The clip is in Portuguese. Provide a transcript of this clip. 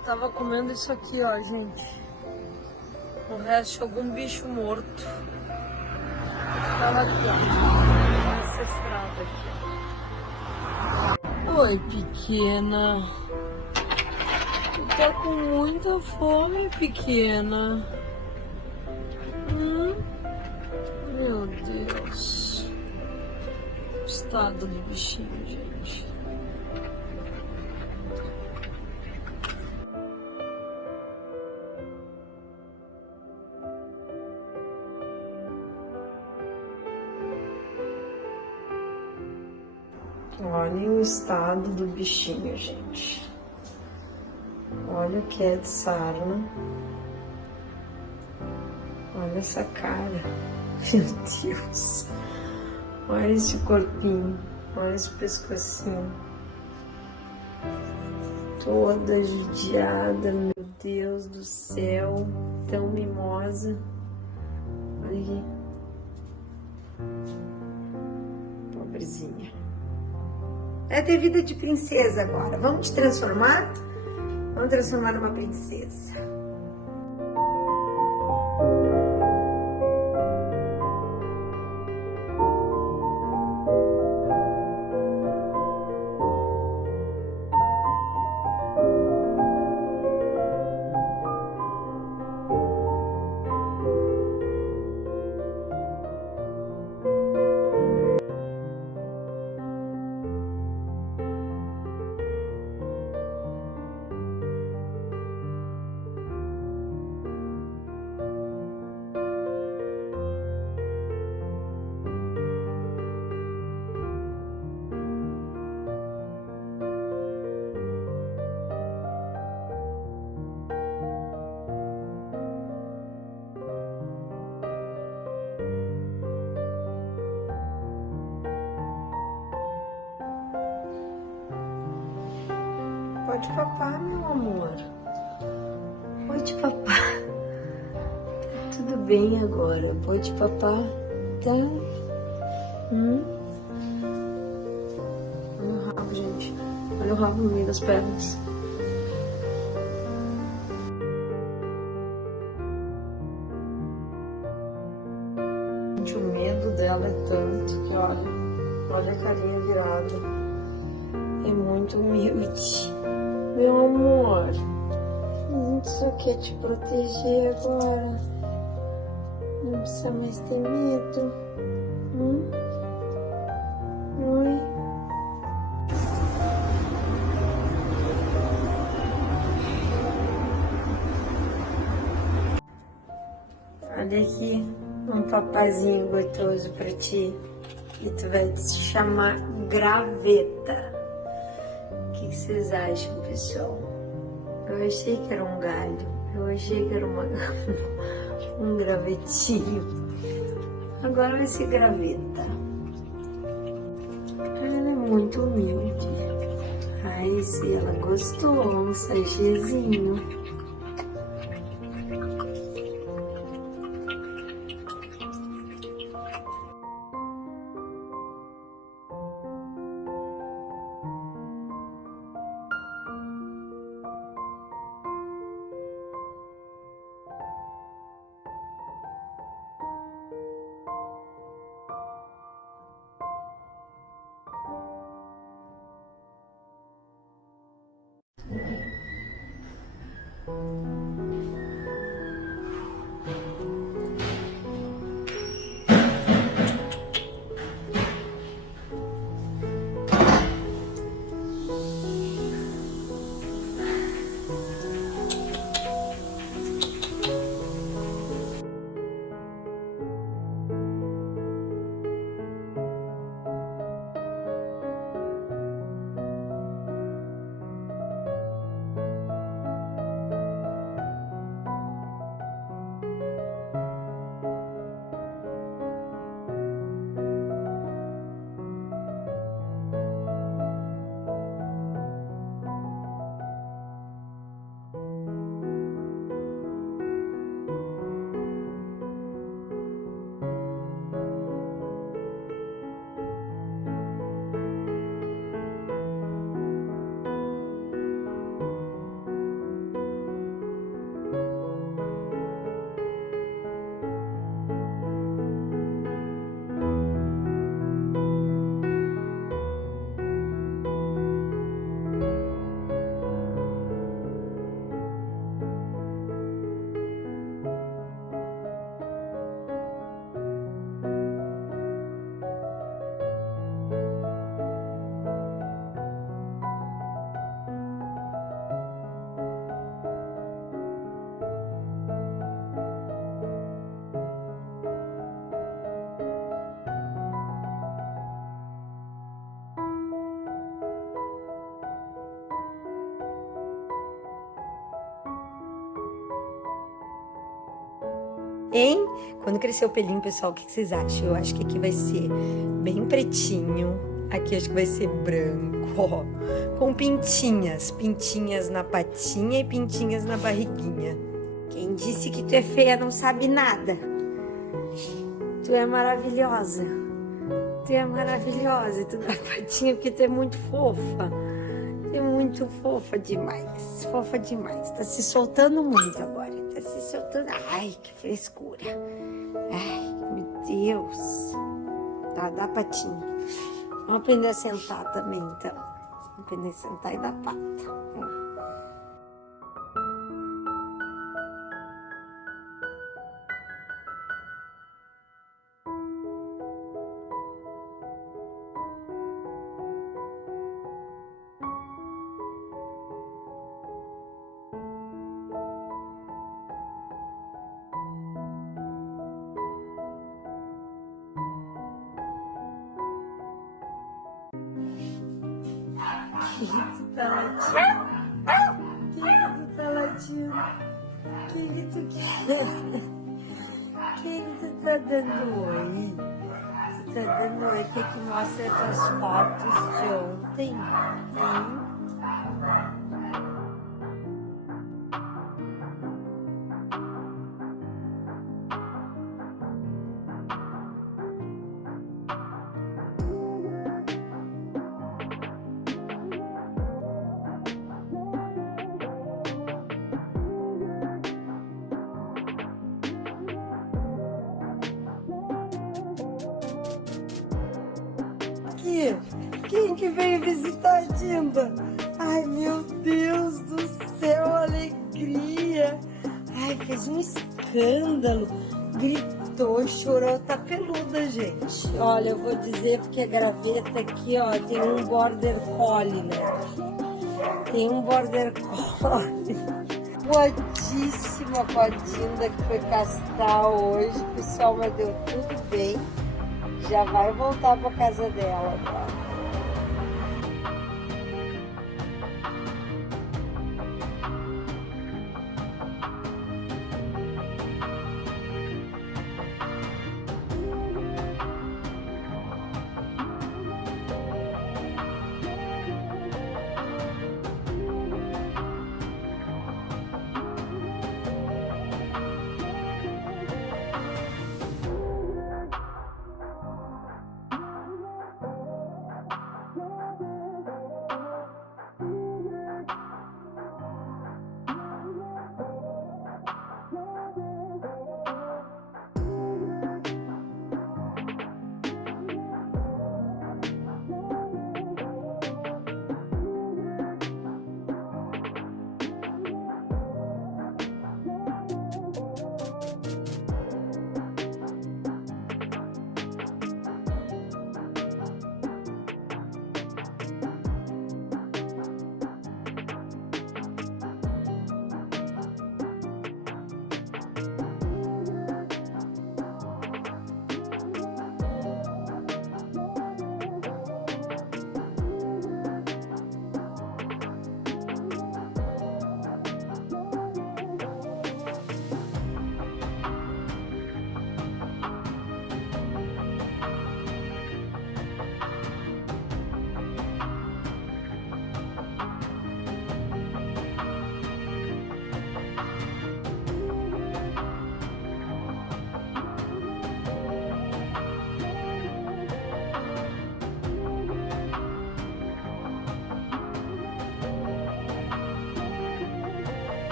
Ela tava comendo isso aqui, ó, gente. O resto de algum bicho morto. Tava aqui, ó. Essa estrada aqui. Oi, pequena. Tu tá com muita fome, pequena. Meu Deus. Estado do bichinho, gente. Olhem o estado do bichinho, gente. Olha o que é de sarna. Olha essa cara. Meu Deus. Olha esse corpinho. Olha esse pescocinho. Toda judiada, meu Deus do céu. Tão mimosa. Olha aqui. Pobrezinha. É ter vida de princesa agora. Vamos te transformar? Vamos transformar numa princesa. Pode papar, meu amor. Pode papar. Tudo bem agora. Pode papar, tá? Olha o rabo, gente. Olha o rabo no meio das pernas. Gente, o medo dela é tanto que olha a carinha virada. É muito humilde. Meu amor, a gente só quer te proteger agora. Não precisa mais ter medo. Oi. Olha aqui, um papazinho gostoso pra ti. E tu vai se chamar Graveta. O que vocês acham, pessoal? Eu achei que era um galho. Eu achei que era um gravetinho. Agora vai ser Graveta. Ela é muito humilde. Ai, se ela gostou, um sachêzinho. Hein? Quando crescer o pelinho, pessoal, o que vocês acham? Eu acho que aqui vai ser bem pretinho. Aqui acho que vai ser branco, ó. Com pintinhas. Pintinhas na patinha e pintinhas na barriguinha. Quem disse que tu é feia não sabe nada. Tu é maravilhosa. Tu é maravilhosa. Tu dá patinha porque tu é muito fofa. Tu é muito fofa demais. Fofa demais. Tá se soltando muito agora. Tá se soltando. Ai, que frescura. Ai, meu Deus. Tá, dá patinha. Vamos aprender a sentar também, então. Vamos aprender a sentar e dar pata. Que tu tá latindo? Que tu tá latindo? Que tu quer? Que tu tá dando oi? Tu tá dando oi? Quer que mostre as tuas fotos de ontem? Hein? Quem que veio visitar a Dinda? Ai, meu Deus do céu, alegria! Ai, fez um escândalo, gritou, chorou, tá peluda, gente. Olha, eu vou dizer porque a graveta aqui, ó, tem um border collie, né? Tem um border collie. Boadíssima com a Dinda que foi castrar hoje, pessoal, mas deu tudo bem. Já vai voltar pra casa dela agora.